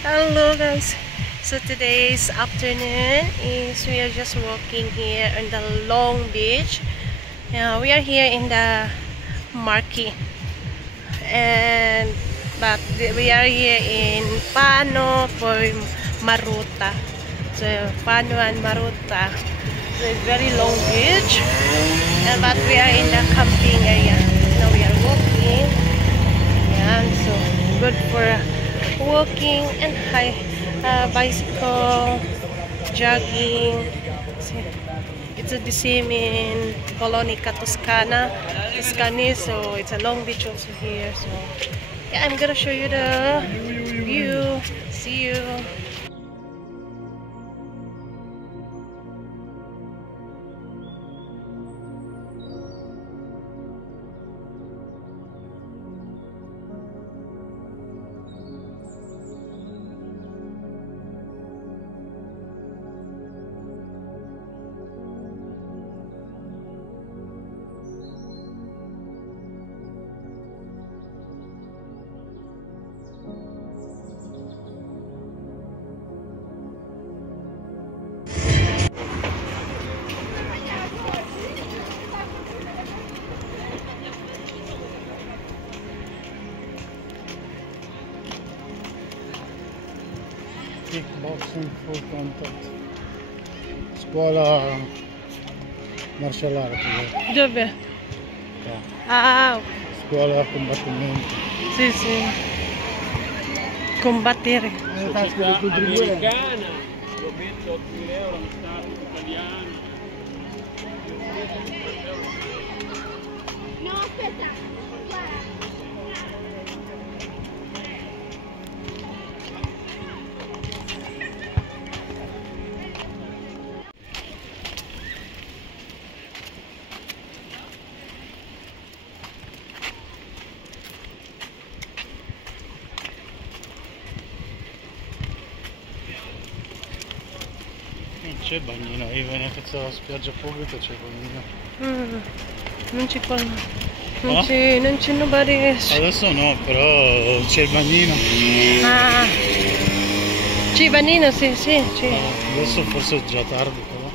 Hello guys, so today's afternoon is we are just walking here on the Long Beach. We are here in the Marquee, but we are here in Pano for Maruta. So Pano and Maruta, so it's very long beach, but we are in the camping area. Now we are walking, so good for walking and bicycle, jogging. It's the same in Colonica, Tuscany, so it's a long beach also here. So yeah, I'm gonna show you the view. See you. Kickboxing full contact. Scuola martial art. Dove? Qua. Ah, Scuola combattimento. sì, sì. Combattere. Americana, lo metto 8.000 euro, non sta italiano. No, aspetta. Non c'è bagnino, io vengo alla spiaggia pubblica, c'è bagnino. Non c'è qua. No? Non c'è nobody. Adesso no, però c'è il bagnino. Ah. C'è Vanino, sì, sì, c'è. Adesso forse è già tardi però.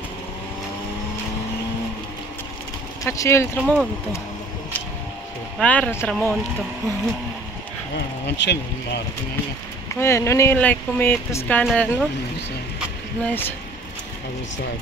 Ah, c'è il tramonto. Guarda il tramonto. Non c'è nel mare, quindi Non è like come Toscana, no? non so. Nice. Other side.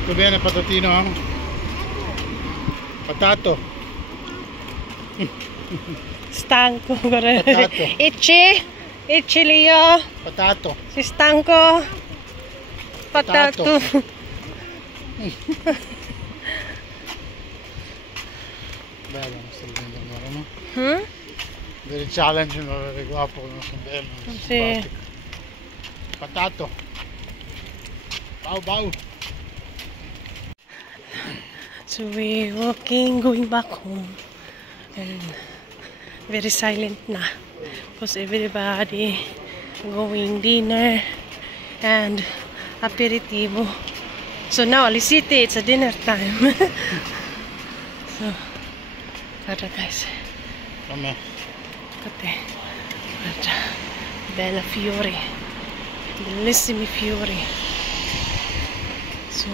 Tutto bene patatino? Patato? Stanco. Guarda. Patato. E c'è Leo. Patato. Sei stanco? Patato. Patato. Bello, non sto vedendo ancora, no? Hmm? Very challenging, very guapo, non so bello, non so Sì. simpatico. Patato. Bau bau. So we're walking, going back home. And very silent na. Because everybody going dinner and aperitivo. So now, Alicete, it's a dinner time. So, guarda guys. Vabbè. Guarda. Guarda. Bella fiori. Bellissimi fiori. So,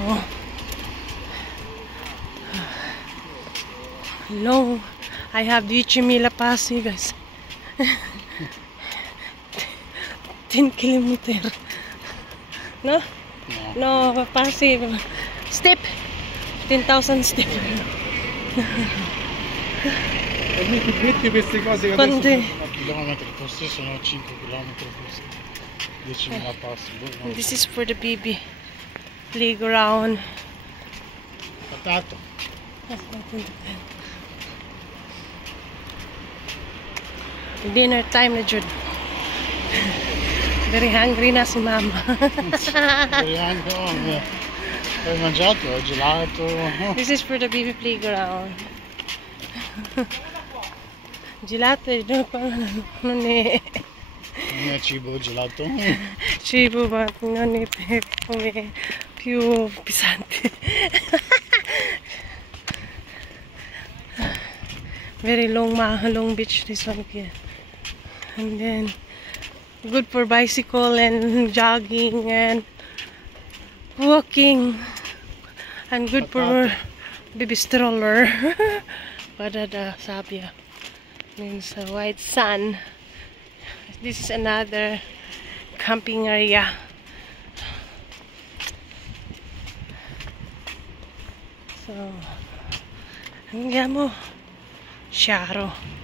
long. I have 10.000 passi, guys. 10 kilometer. No? No. No, passi. Step. 10,000 step. E mi metti queste cose che Quanti? adesso chilometri, forse sono 5 km, forse 10.000 passi. Boh, This is for the baby playground. Patato. Dinner time na jud. Very hungry na si mama. Hai mangiato? Hai gelato? This is for the baby playground. Gelato non è Non è cibo gelato. cibo ma non è come più pesante. Very long beach this one here. And then good for bicycle and jogging and walking, and good for baby stroller. Padada sabia means a white sand. This is another camping area. So andiamo Chiaro.